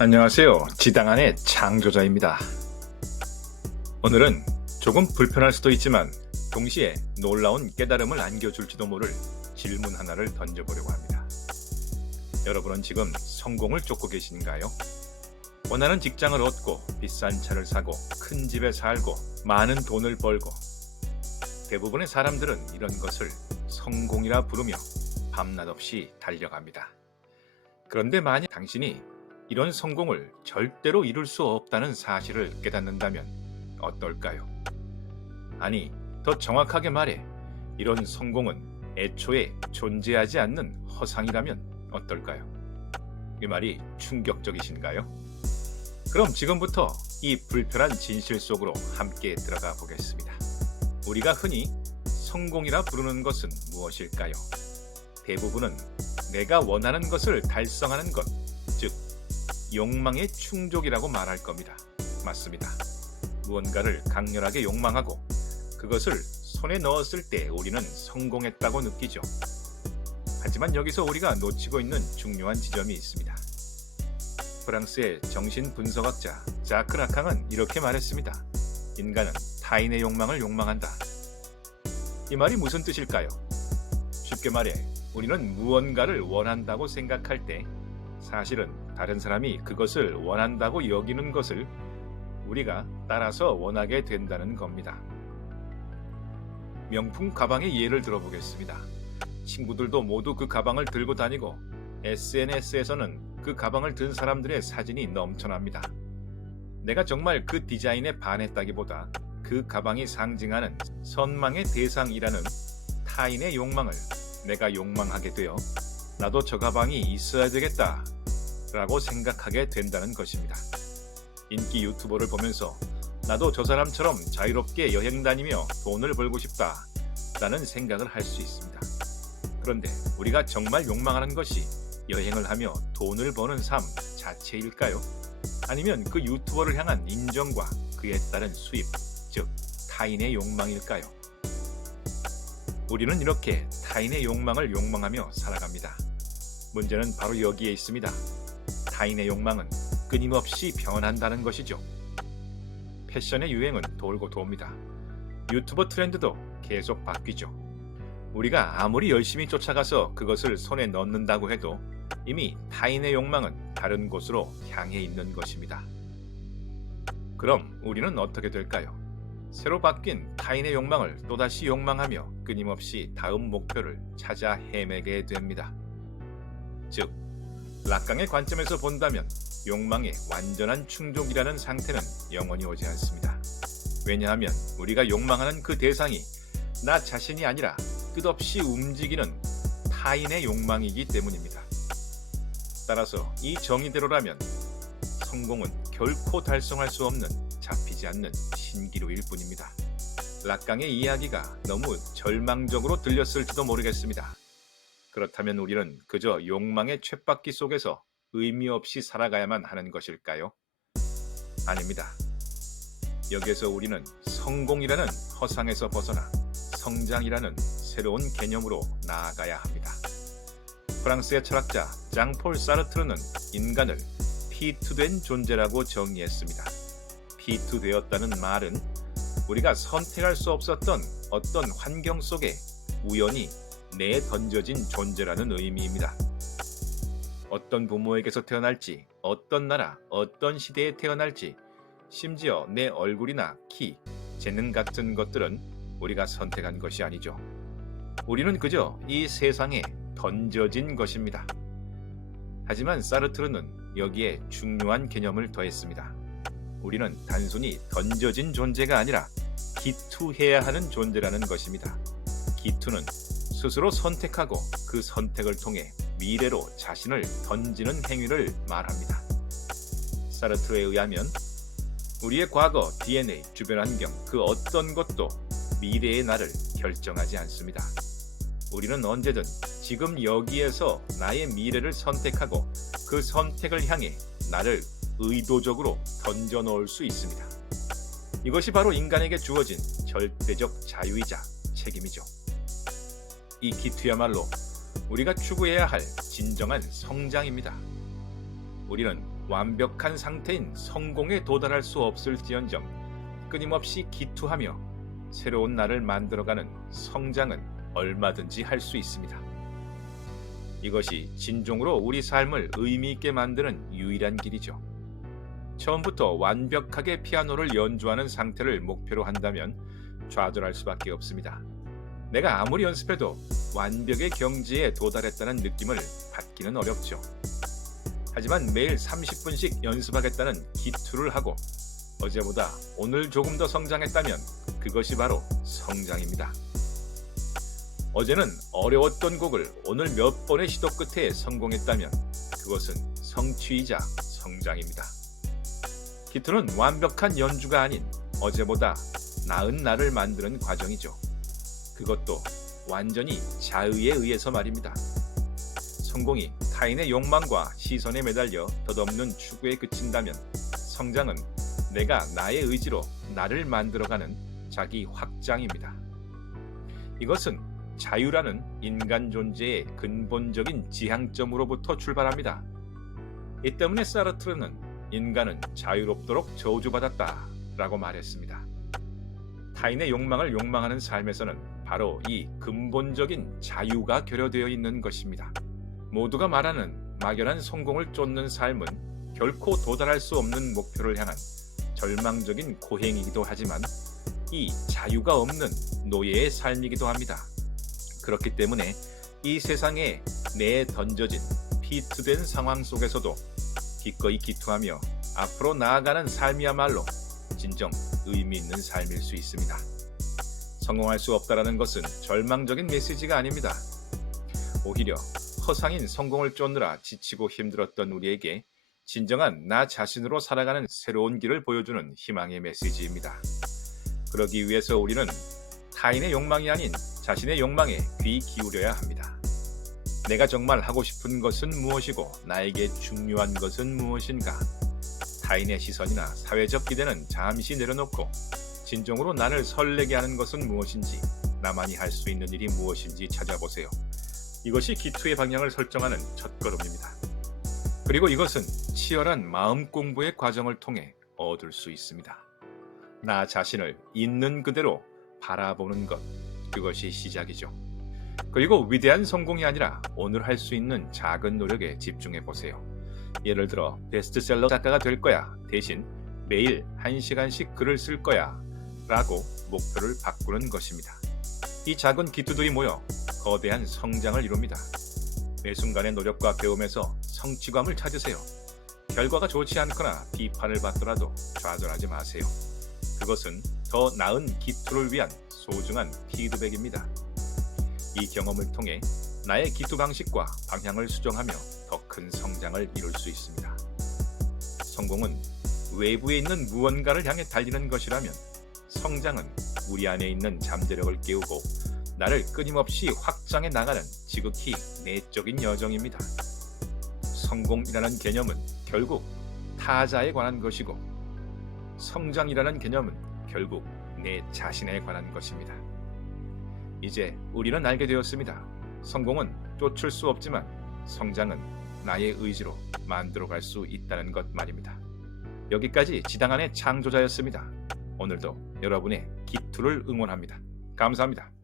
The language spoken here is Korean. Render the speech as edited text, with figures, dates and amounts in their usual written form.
안녕하세요. 지당한의 창조자입니다. 오늘은 조금 불편할 수도 있지만 동시에 놀라운 깨달음을 안겨줄지도 모를 질문 하나를 던져보려고 합니다. 여러분은 지금 성공을 쫓고 계신가요? 원하는 직장을 얻고 비싼 차를 사고 큰 집에 살고 많은 돈을 벌고 대부분의 사람들은 이런 것을 성공이라 부르며 밤낮 없이 달려갑니다. 그런데 만약 당신이 이런 성공을 절대로 이룰 수 없다는 사실을 깨닫는다면 어떨까요? 아니, 더 정확하게 말해 이런 성공은 애초에 존재하지 않는 허상이라면 어떨까요? 이 말이 충격적이신가요? 그럼 지금부터 이 불편한 진실 속으로 함께 들어가 보겠습니다. 우리가 흔히 성공이라 부르는 것은 무엇일까요? 대부분은 내가 원하는 것을 달성하는 것, 즉 욕망의 충족이라고 말할 겁니다. 맞습니다. 무언가를 강렬하게 욕망하고 그것을 손에 넣었을 때 우리는 성공했다고 느끼죠. 하지만 여기서 우리가 놓치고 있는 중요한 지점이 있습니다. 프랑스의 정신분석학자 자크 라캉은 이렇게 말했습니다. 인간은 타인의 욕망을 욕망한다. 이 말이 무슨 뜻일까요? 쉽게 말해 우리는 무언가를 원한다고 생각할 때 사실은 다른 사람이 그것을 원한다고 여기는 것을 우리가 따라서 원하게 된다는 겁니다. 명품 가방의 예를 들어보겠습니다. 친구들도 모두 그 가방을 들고 다니고 SNS에서는 그 가방을 든 사람들의 사진이 넘쳐납니다. 내가 정말 그 디자인에 반했다기보다 그 가방이 상징하는 선망의 대상이라는 타인의 욕망을 내가 욕망하게 되어 나도 저 가방이 있어야 되겠다 라고 생각하게 된다는 것입니다. 인기 유튜버를 보면서 나도 저 사람처럼 자유롭게 여행 다니며 돈을 벌고 싶다 라는 생각을 할 수 있습니다. 그런데 우리가 정말 욕망하는 것이 여행을 하며 돈을 버는 삶 자체일까요? 아니면 그 유튜버를 향한 인정과 그에 따른 수입, 즉 타인의 욕망일까요? 우리는 이렇게 타인의 욕망을 욕망하며 살아갑니다. 문제는 바로 여기에 있습니다. 타인의 욕망은 끊임없이 변한다는 것이죠. 패션의 유행은 돌고 돕니다. 유튜버 트렌드도 계속 바뀌죠. 우리가 아무리 열심히 쫓아가서 그것을 손에 넣는다고 해도 이미 타인의 욕망은 다른 곳으로 향해 있는 것입니다. 그럼 우리는 어떻게 될까요? 새로 바뀐 타인의 욕망을 또다시 욕망하며 끊임없이 다음 목표를 찾아 헤매게 됩니다. 즉, 라캉의 관점에서 본다면 욕망의 완전한 충족이라는 상태는 영원히 오지 않습니다. 왜냐하면 우리가 욕망하는 그 대상이 나 자신이 아니라 끝없이 움직이는 타인의 욕망이기 때문입니다. 따라서 이 정의대로라면 성공은 결코 달성할 수 없는 잡히지 않는 신기루일 뿐입니다. 라캉의 이야기가 너무 절망적으로 들렸을지도 모르겠습니다. 그렇다면 우리는 그저 욕망의 쳇바퀴 속에서 의미 없이 살아가야만 하는 것일까요? 아닙니다. 여기에서 우리는 성공이라는 허상에서 벗어나 성장이라는 새로운 개념으로 나아가야 합니다. 프랑스의 철학자 장폴 사르트르는 인간을 피투된 존재라고 정의했습니다. 피투되었다는 말은 우리가 선택할 수 없었던 어떤 환경 속에 우연히 내던져진 존재라는 의미입니다. 어떤 부모에게서 태어날지, 어떤 나라, 어떤 시대에 태어날지, 심지어 내 얼굴이나 키, 재능 같은 것들은 우리가 선택한 것이 아니죠. 우리는 그저 이 세상에 던져진 것입니다. 하지만 사르트르는 여기에 중요한 개념을 더했습니다. 우리는 단순히 던져진 존재가 아니라 기투해야 하는 존재라는 것입니다. 기투는 스스로 선택하고 그 선택을 통해 미래로 자신을 던지는 행위를 말합니다. 사르트르에 의하면 우리의 과거, DNA, 주변 환경 그 어떤 것도 미래의 나를 결정하지 않습니다. 우리는 언제든 지금 여기에서 나의 미래를 선택하고 그 선택을 향해 나를 의도적으로 던져 넣을 수 있습니다. 이것이 바로 인간에게 주어진 절대적 자유이자 책임이죠. 이 기투야말로 우리가 추구해야 할 진정한 성장입니다. 우리는 완벽한 상태인 성공에 도달할 수 없을지언정 끊임없이 기투하며 새로운 나를 만들어가는 성장은 얼마든지 할 수 있습니다. 이것이 진정으로 우리 삶을 의미 있게 만드는 유일한 길이죠. 처음부터 완벽하게 피아노를 연주하는 상태를 목표로 한다면 좌절할 수밖에 없습니다. 내가 아무리 연습해도 완벽의 경지에 도달했다는 느낌을 받기는 어렵죠. 하지만 매일 30분씩 연습하겠다는 기투를 하고 어제보다 오늘 조금 더 성장했다면 그것이 바로 성장입니다. 어제는 어려웠던 곡을 오늘 몇 번의 시도 끝에 성공했다면 그것은 성취이자 성장입니다. 기투는 완벽한 연주가 아닌 어제보다 나은 나를 만드는 과정이죠. 그것도 완전히 자의에 의해서 말입니다. 성공이 타인의 욕망과 시선에 매달려 덧없는 추구에 그친다면 성장은 내가 나의 의지로 나를 만들어가는 자기 확장입니다. 이것은 자유라는 인간 존재의 근본적인 지향점으로부터 출발합니다. 이 때문에 사르트르는 인간은 자유롭도록 저주받았다 라고 말했습니다. 타인의 욕망을 욕망하는 삶에서는 바로 이 근본적인 자유가 결여되어 있는 것입니다. 모두가 말하는 막연한 성공을 쫓는 삶은 결코 도달할 수 없는 목표를 향한 절망적인 고행이기도 하지만 이 자유가 없는 노예의 삶이기도 합니다. 그렇기 때문에 이 세상에 내에 던져진 피투된 상황 속에서도 기꺼이 기투하며 앞으로 나아가는 삶이야말로 진정 의미 있는 삶일 수 있습니다. 성공할 수 없다라는 것은 절망적인 메시지가 아닙니다. 오히려 허상인 성공을 쫓느라 지치고 힘들었던 우리에게 진정한 나 자신으로 살아가는 새로운 길을 보여주는 희망의 메시지입니다. 그러기 위해서 우리는 타인의 욕망이 아닌 자신의 욕망에 귀 기울여야 합니다. 내가 정말 하고 싶은 것은 무엇이고 나에게 중요한 것은 무엇인가? 타인의 시선이나 사회적 기대는 잠시 내려놓고 진정으로 나를 설레게 하는 것은 무엇인지, 나만이 할 수 있는 일이 무엇인지 찾아보세요. 이것이 기투의 방향을 설정하는 첫걸음입니다. 그리고 이것은 치열한 마음 공부의 과정을 통해 얻을 수 있습니다. 나 자신을 있는 그대로 바라보는 것, 그것이 시작이죠. 그리고 위대한 성공이 아니라 오늘 할 수 있는 작은 노력에 집중해 보세요. 예를 들어 베스트셀러 작가가 될 거야 대신 매일 1시간씩 글을 쓸 거야 라고 목표를 바꾸는 것입니다. 이 작은 기투들이 모여 거대한 성장을 이룹니다. 매 순간의 노력과 배움에서 성취감을 찾으세요. 결과가 좋지 않거나 비판을 받더라도 좌절하지 마세요. 그것은 더 나은 기투를 위한 소중한 피드백입니다. 이 경험을 통해 나의 기투 방식과 방향을 수정하며 더 큰 성장을 이룰 수 있습니다. 성공은 외부에 있는 무언가를 향해 달리는 것이라면 성장은 우리 안에 있는 잠재력을 깨우고 나를 끊임없이 확장해 나가는 지극히 내적인 여정입니다. 성공이라는 개념은 결국 타자에 관한 것이고 성장이라는 개념은 결국 내 자신에 관한 것입니다. 이제 우리는 알게 되었습니다. 성공은 쫓을 수 없지만 성장은 나의 의지로 만들어갈 수 있다는 것 말입니다. 여기까지 지당한의 창조자였습니다. 오늘도 여러분의 기투를 응원합니다. 감사합니다.